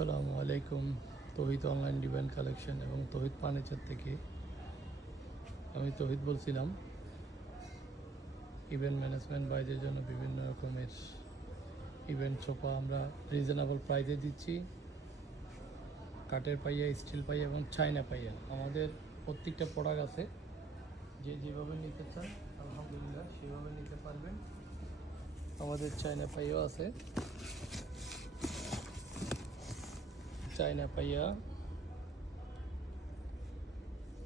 আসসালামু আলাইকুম। তৌহিদ online divine collection এবং তৌহিদ ফার্নিচার থেকে আমি তৌহিদ বলছিলাম। ইভেন্ট ম্যানেজমেন্ট বাইদের জন্য বিভিন্ন রকমের ইভেন্ট সোফা আমরা রিজনেবল প্রাইসে দিচ্ছি। কাঠের পাইয়া, স্টিল পাইয়া এবং চায়না পাইয়া আমাদের প্রত্যেকটা প্রোডাক্ট আছে। যে যেভাবে নিতে চান আলহামদুলিল্লাহ সেভাবে নিতে পারবেন। আমাদের চায়না পাইয়াও আছে, চায়না পাইয়া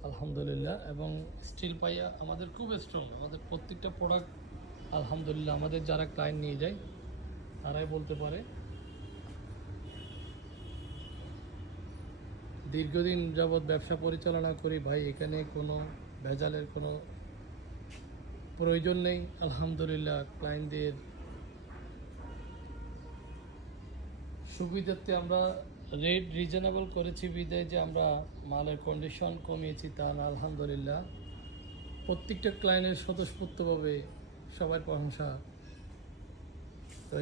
আলহামদুলিল্লাহ, এবং স্টিল পাইয়া আমাদের খুব স্ট্রং। আমাদের প্রত্যেকটা প্রোডাক্ট আলহামদুলিল্লাহ আমাদের যারা ক্লায়েন্ট নিয়ে যায় তারাই বলতে পারে। দীর্ঘদিন যাবৎ ব্যবসা পরিচালনা করি ভাই, এখানে কোনো ভেজালের কোনো প্রয়োজন নেই। আলহামদুলিল্লাহ ক্লায়েন্টদের সুবিধার্থে আমরা রেট রিজনেবল করেছি বিদায় যে আমরা মালের কন্ডিশন কমিয়েছি তা না। আলহামদুলিল্লাহ প্রত্যেকটা ক্লায়েন্টের স্বতঃস্ফূর্তভাবে সবার প্রশংসা। তো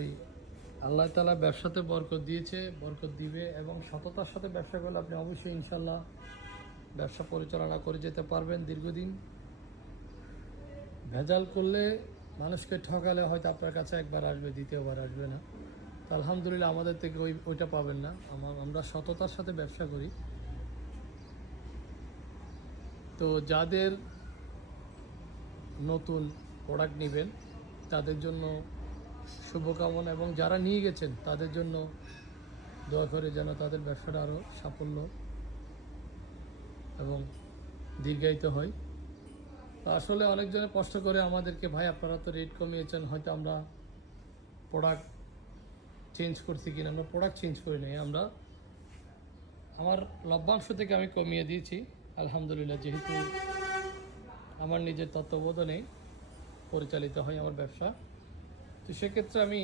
আল্লাহ তাআলা ব্যবসাতে বরকত দিয়েছে, বরকত দিবে, এবং সততার সাথে ব্যবসা করলে আপনি অবশ্যই ইনশাল্লাহ ব্যবসা পরিচালনা করে যেতে পারবেন দীর্ঘদিন। ভেজাল করলে মানুষকে ঠকালে হয়তো আপনার কাছে একবার আসবে, দ্বিতীয়বার আসবে না। তো আলহামদুলিল্লাহ আমাদের থেকে ওইটা পাবেন না। আমরা সততার সাথে ব্যবসা করি। তো যাদের নতুন প্রোডাক্ট নেবেন তাদের জন্য শুভকামনা, এবং যারা নিয়ে গেছেন তাদের জন্য দোয়া করে যেন তাদের ব্যবসাটা আরও সাফল্য এবং দীর্ঘায়িত হয়। তো আসলে অনেকজনে কষ্ট করে আমাদেরকে, ভাই আপনারা তো রেট কমিয়েছেন, হয়তো আমরা প্রোডাক্ট চেঞ্জ করছি কিনা। আমরা প্রোডাক্ট চেঞ্জ করি নাই, আমরা আমার লভ্যাংশ থেকে আমি কমিয়ে দিয়েছি আলহামদুলিল্লাহ। যেহেতু আমার নিজের তত্ত্বাবধানে পরিচালিত হয় আমার ব্যবসা, তো সেক্ষেত্রে আমি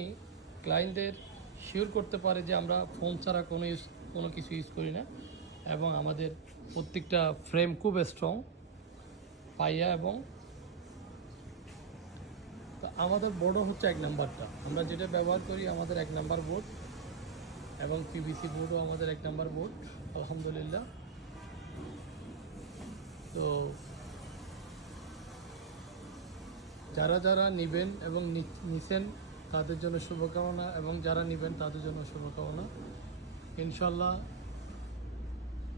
ক্লায়েন্টদের শিওর করতে পারি যে আমরা ফোন ছাড়া কোনো কিছু ইউজ করি না, এবং আমাদের প্রত্যেকটা ফ্রেম খুব স্ট্রং পাইয়া। এবং তো আমাদের বোর্ডও হচ্ছে 1 নাম্বারটা, আমরা যেটা ব্যবহার করি আমাদের 1 নাম্বার বোর্ড, এবং পিভিসি বোর্ডও আমাদের 1 নাম্বার বোর্ড আলহামদুলিল্লাহ। তো যারা যারা নেবেন এবং নিছেন তাদের জন্য শুভকামনা, এবং যারা নেবেন তাদের জন্য শুভকামনা। ইনশাল্লাহ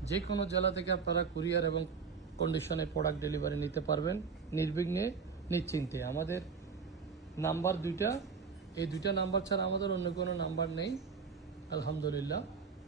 যে কোনো জেলা থেকে আপনারা কুরিয়ার এবং কন্ডিশনে প্রোডাক্ট ডেলিভারি নিতে পারবেন নির্বিঘ্নে, নিশ্চিন্তে। আমাদের নাম্বার 2টা, এই 2টা নাম্বার ছাড়া আমাদের অন্য কোনো নাম্বার নেই আলহামদুলিল্লাহ।